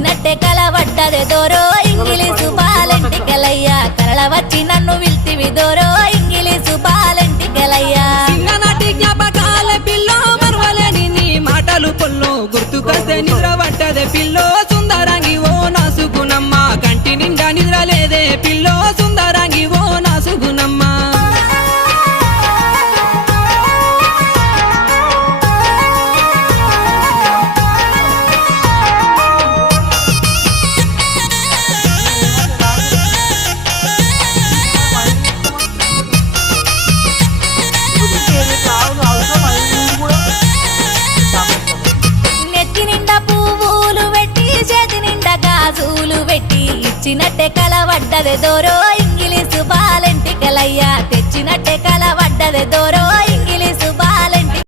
తెచ్చినట్టే కలవడ్డదే దోరో ఇంగిలీసు పాలెంటికెలయ్యా కరళ వచ్చి నన్ను విల్తివి దోరో ఇంగిలీసు పాలెంటికెలయ్యా చిన్ననాటి జ్ఞాపకాల పిల్లో మరవలేని నీ మాటలు పొల్లో గుర్తుకొస్తే నిద్ర పట్టదే పిల్లో సుందరంగి ఓ నాసుగునమ్మ కంటి నిండా నిద్ర లేదే పిల్లో సుందరంగి ఓ నాసుగునమ్మ నెత్తి నిండా పువ్వులు పెట్టి చేతి నిండా గాజులు పెట్టి ఇచ్చినట్టే కలవడ్డదే దోరో ఇంగిలీసు పాలెంటికెలయ్యా తెచ్చినట్టే కలవడ్డదే దోరో